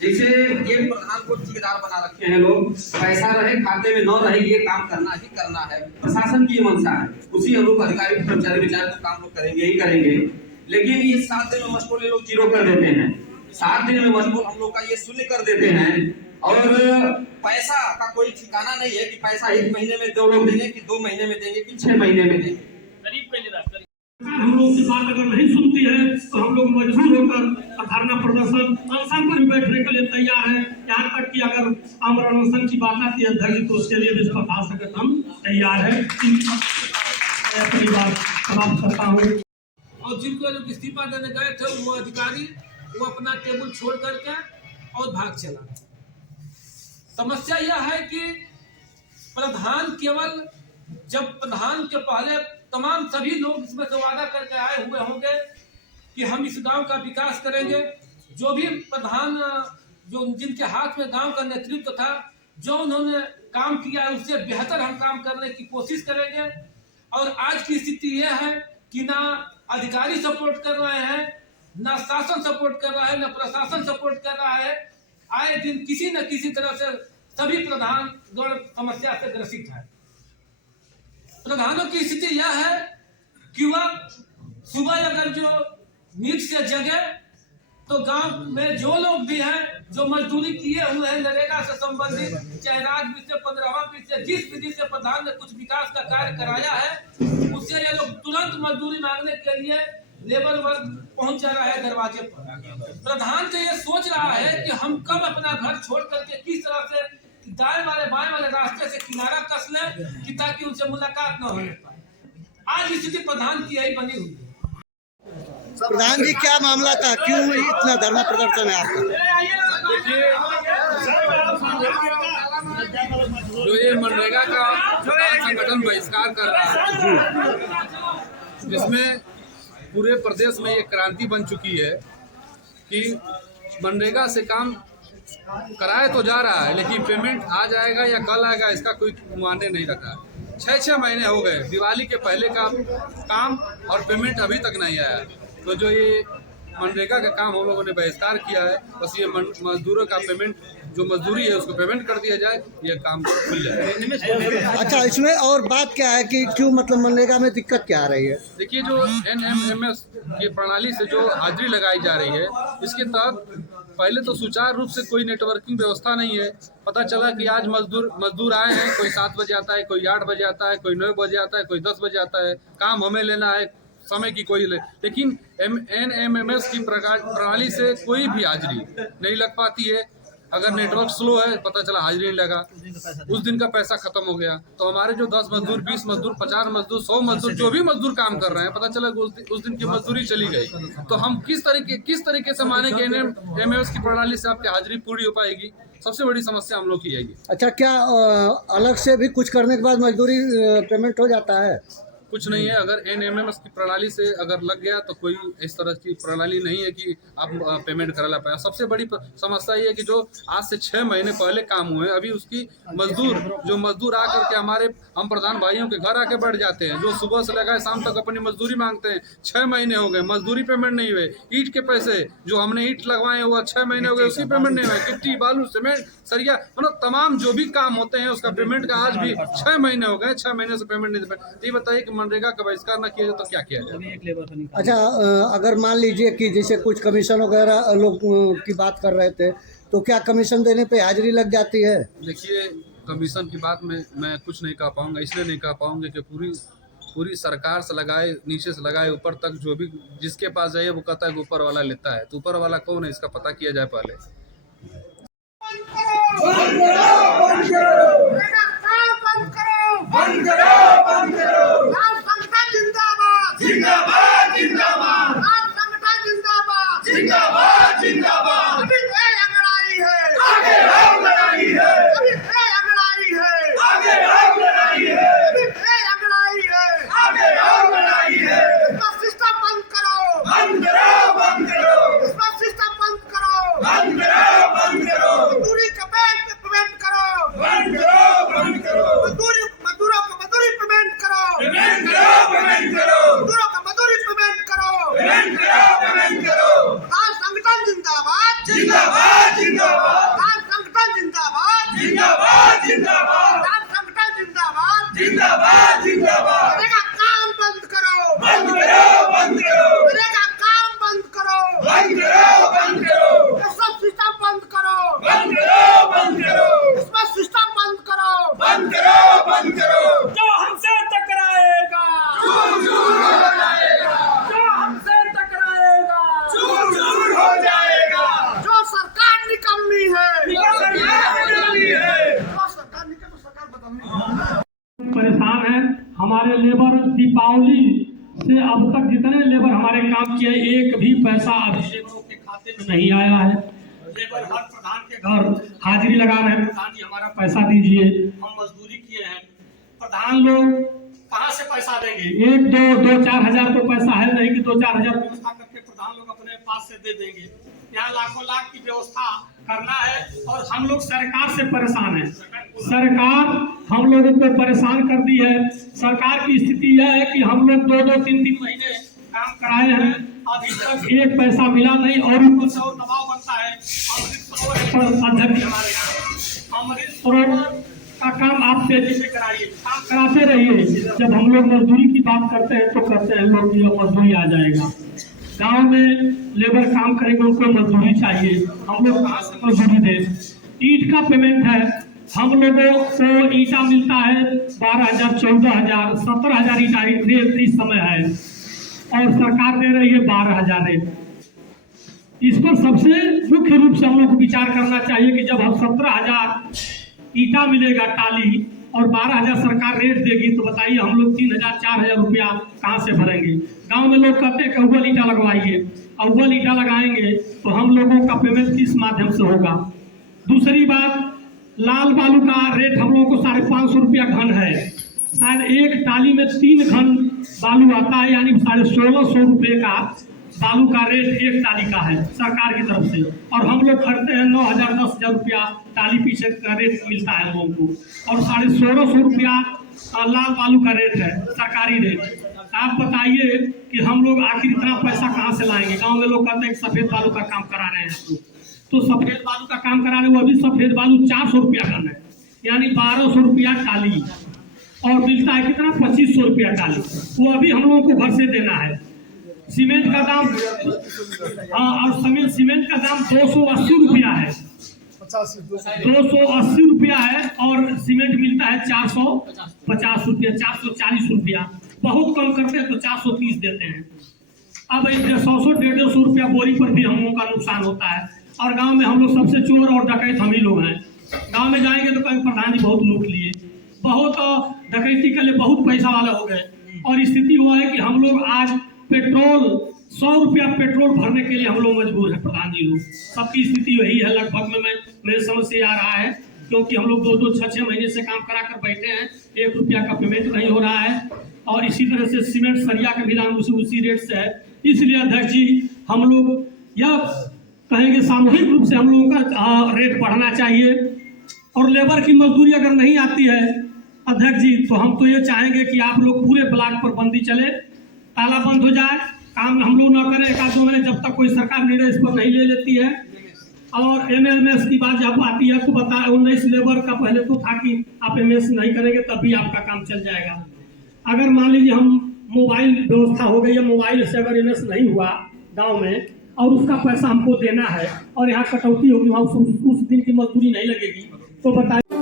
जैसे ये प्रधान को ठेकेदार बना रखे हैं लोग, पैसा रहे खाते में न रहे, ये काम करना ही करना है, प्रशासन की मंशा है, उसी अनुरूप अधिकारी कर्मचारी विचार को काम लोग करेंगे ही करेंगे। लेकिन ये 7 दिन में मशगूल ये लोग जीरो कर देते हैं, 7 दिन में मशगूल हम लोग का ये शून्य कर देते हैं। और पैसा का कोई ठिकाना नहीं है कि पैसा 1 महीने में 2 लोग देंगे कि 2 महीने में देंगे कि 6 महीने में देंगे। हम लोग की बात अगर नहीं सुनती है तो हम लोग मजबूर होकर धरना प्रदर्शन अनशन पर बैठने के लिए तैयार है। यहाँ तक कि अगर अमर अनशन की बात आती है अध्यक्ष, तो उसके लिए भी इस पर आ सके हम तैयार है। अपनी बात समाप्त करता हूँ। और जिनको लोग इस्तीफा देने गए थे वो अधिकारी वो अपना टेबल छोड़ करके और भाग चला। समस्या यह है कि प्रधान केवल जब प्रधान के पहले तमाम सभी लोग इसमें से वादा करके आए हुए होंगे कि हम इस गांव का विकास करेंगे, जो भी प्रधान जो जिनके हाथ में गांव का नेतृत्व था, जो उन्होंने काम किया है उससे बेहतर हम काम करने की कोशिश करेंगे। और आज की स्थिति यह है कि ना अधिकारी सपोर्ट कर रहे हैं, ना शासन सपोर्ट कर रहा है, ना प्रशासन सपोर्ट कर रहा है। आए दिन किसी न किसी तरह से सभी प्रधान गण समस्या से ग्रसित है। प्रधानों की स्थिति यह है कि वह सुबह अगर जो नींद से जगे तो गांव में जो लोग भी हैं जो मजदूरी किए हुए हैं नरेगा से संबंधित, चाहे राजविधि से 15वां विधि से जिस विधि से प्रधान ने कुछ विकास का कार्य कराया है, उससे ये लोग तुरंत मजदूरी मांगने के लिए लेबर वर्ग पहुंच जा रहा है दरवाजे पर। प्रधान तो ये सोच रहा है कि हम कब अपना घर छोड़ करके किस तरह से दाएं वाले बाएं वाले रास्ते से किनारा कस ले कि ताकि उनसे मुलाकात न हो पाए। आज स्थिति प्रधान की यही बनी हुई है। प्रधान जी, क्या मामला था, क्यों इतना धरना प्रदर्शन है आपका? जो ये मनरेगा का संगठन बहिष्कार कर रहा है, जिसमें पूरे प्रदेश में ये क्रांति बन चुकी है कि मनरेगा से काम कराए तो जा रहा है, लेकिन पेमेंट आ जाएगा या कल आएगा इसका कोई मायने नहीं रखा है। 6 महीने हो गए दिवाली के पहले का काम और पेमेंट अभी तक नहीं आया। तो जो ये मनरेगा का काम हम लोगों ने बहिष्कार किया है, बस ये मजदूरों का पेमेंट जो मजदूरी है उसको पेमेंट कर दिया जाए, ये काम खुल जाए। अच्छा, इसमें और बात क्या है कि क्यों मतलब मनरेगा में दिक्कत क्या आ रही है? देखिए, जो NMMS की प्रणाली से जो हाजिरी लगाई जा रही है, इसके तहत पहले तो सुचारू रूप से कोई नेटवर्किंग व्यवस्था नहीं है। पता चला कि आज मजदूर आए हैं, कोई 7 बजे आता है, कोई 8 बजे आता है, कोई 9 बजे आता है, कोई 10 बजे आता है, काम हमें लेना है, समय की कोई लेकिन NMMS की प्रणाली से कोई भी हाजिरी नहीं लग पाती है। अगर नेटवर्क स्लो है, पता चला हाजिरी नहीं लगा, उस दिन का पैसा खत्म हो गया। तो हमारे जो 10 मजदूर, 20 मजदूर, 50 मजदूर, 100 मजदूर, जो भी मजदूर काम कर रहे हैं, पता चला उस दिन की मजदूरी चली गई। तो हम किस तरीके से माने कि NMMS की प्रणाली से आपकी हाजिरी पूरी हो पाएगी? सबसे बड़ी समस्या हम लोग की है। अच्छा, क्या अलग से भी कुछ करने के बाद मजदूरी पेमेंट हो जाता है? कुछ नहीं है। अगर NMMS की प्रणाली से अगर लग गया तो कोई इस तरह की प्रणाली नहीं है कि आप पेमेंट करा पाए। सबसे बड़ी समस्या ये है कि जो आज से 6 महीने पहले काम हुए, अभी उसकी मजदूर आकर के हमारे हम प्रधान भाइयों के घर आके बैठ जाते हैं, जो सुबह से लगाए शाम तक अपनी मजदूरी मांगते हैं। 6 महीने हो गए, मजदूरी पेमेंट नहीं हुए। ईंट के पैसे जो हमने ईंट लगवाए हुआ 6 महीने हो गए, उसकी पेमेंट नहीं हुए। गिट्टी, बालू, सीमेंट, सरिया, मतलब तमाम जो भी काम होते हैं उसका पेमेंट का आज भी 6 महीने हो गए, 6 महीने से पेमेंट नहीं दे पाए। ये बताइए कि मनरेगा का बहिष्कार न किया जाए तो क्या किया जाए? अच्छा, अगर मान लीजिए कि जैसे कुछ कमीशन वगैरह लोग की बात कर रहे थे, तो क्या कमीशन देने पे हाजिरी लग जाती है? देखिए, कमीशन की बात में मैं कुछ नहीं कह पाऊंगा, इसलिए नहीं कह पाऊंगा कि पूरी सरकार से लगाए, नीचे से लगाए ऊपर तक, जो भी जिसके पास जाइए वो कहता है कि ऊपर वाला लेता है। तो ऊपर वाला कौन है इसका पता किया जाए पहले। जिंदाबाद जिंदाबाद, संगठन जिंदाबाद जिंदाबाद जिंदाबाद। अभी लड़ाई है, आगे हम लड़ाई है, अभी लड़ाई है, आगे हम लड़ाई है, अभी लड़ाई है, आगे हम लड़ाई है। इसका सिस्टम बंद करो, बंद करो, बंद करो, इसका सिस्टम बंद करो, बंद करो, बंद करो। दूरी का पेमेंट करो, हमारे लेबर दीपावली से अब तक जितने लेबर हमारे काम किए एक भी पैसा अभी लेबरों के खाते में नहीं आया है। लेबर हर प्रधान के घर हाजिरी लगा रहे हैं, प्रधान जी हमारा पैसा दीजिए, हम मजदूरी किए हैं। प्रधान लोग कहाँ से पैसा देंगे? 1-2-4 हजार तो पैसा है नहीं कि 2-4 हजार व्यवस्था करके प्रधान लोग अपने पास से दे देंगे। यहाँ लाखों लाख की व्यवस्था करना है और हम लोग सरकार से परेशान है। सरकार हम लोगों को परेशान कर दी है। सरकार की स्थिति यह है कि हम लोग 2-2, 3-3 महीने काम कराए हैं, अभी तक एक पैसा मिला नहीं और ऊपर से और दबाव बनता है। अध्यक्ष हमारे यहाँ अमृत सरोवर का काम आप तेजी से कराइए, काम कराते रहिए। जब हम लोग मजदूरी की बात करते हैं तो कहते हैं लोग ये मजदूरी आ जाएगा। गांव में लेबर काम करेंगे उनको मजदूरी चाहिए, हम लोग कहाँ से मजदूरी दें? ईंट का पेमेंट है, हम लोगों को ईंटा मिलता है 12,000, 14,000, 17,000 ईंटा रेट इस समय है और सरकार दे रही है 12,000 रेट। इस पर सबसे मुख्य रूप से हम लोग को विचार करना चाहिए कि जब हम 17,000 ईंटा मिलेगा टाली और 12,000 सरकार रेट देगी तो बताइए हम लोग 3,000, 4,000 रुपया कहाँ से भरेंगे? गांव में लोग कहते हैं कि अव्वल ईंटा लगवाइए, अव्वल ईंटा लगाएंगे तो हम लोगों का पेमेंट किस माध्यम से होगा? दूसरी बात, लाल बालू का रेट हम लोगों को 550 रुपया घन है। शायद एक टाली में 3 घन बालू आता है, यानी 1,650 रुपये का बालू का रेट एक टाली का है सरकार की तरफ से, और हम लोग खरीदते हैं 9,000, 10,000 रुपया टाली पीछे का रेट मिलता है लोगों को, और 1,650 रुपया लाल बालू का रेट है सरकारी रेट। आप बताइए कि हम लोग आखिर इतना पैसा कहाँ से लाएंगे? गांव में लोग कहते हैं सफेद बालू का काम करा रहे हैं, तो सफेद बालू का काम करा रहे, वो अभी सफेद बालू 400 रुपया घन है, यानी 1,200 रुपया टाली, और मिलता है कितना? 2,500 रुपया टाली। वो अभी हम लोगों को घर से देना है। सीमेंट का दाम और सीमेंट का दाम 280 रुपया है, 280 रुपया है, और सीमेंट मिलता है 450 रुपया, 440 रुपया, बहुत कम करते हैं तो 430 देते हैं। अब 100-150 रुपया बोरी पर भी हम लोगों का नुकसान होता है, और गांव में हम लोग सबसे चोर और डकैत हम ही लोग हैं। गांव में जाएंगे तो कहीं प्रधान जी बहुत लूट लिए, बहुत डकैती के लिए बहुत पैसा वाले हो गए, और स्थिति हुआ है कि हम लोग आज पेट्रोल 100 रुपया पेट्रोल भरने के लिए हम लोग मजबूर हैं। प्रधान जी लोग सबकी स्थिति वही है लगभग में, मेरे समझ से आ रहा है, क्योंकि हम लोग 2-2, 6-6 महीने से काम करा कर बैठे हैं, 1 रुपया का पेमेंट नहीं हो रहा है, और इसी तरह से सीमेंट सरिया का भी दाम उसी रेट से है। इसलिए अध्यक्ष जी हम लोग यह कहेंगे सामूहिक रूप से हम लोगों का रेट बढ़ना चाहिए, और लेबर की मजदूरी अगर नहीं आती है अध्यक्ष जी तो हम तो ये चाहेंगे कि आप लोग पूरे ब्लॉक पर बंदी चले, ताला बंद हो जाए, काम हम लोग न करें 1-2 महीने, जब तक कोई सरकार निर्णय इस पर नहीं ले लेती है। और एमएस की बात जब आती है तो बता 19 लेबर का पहले तो था कि आप एमएस नहीं करेंगे तभी आपका काम चल जाएगा। अगर मान लीजिए हम मोबाइल व्यवस्था हो गई है, मोबाइल से अगर एमएस नहीं हुआ गाँव में और उसका पैसा हमको देना है और यहाँ कटौती होगी, वहाँ उस दिन की मजदूरी नहीं लगेगी, तो बताइए।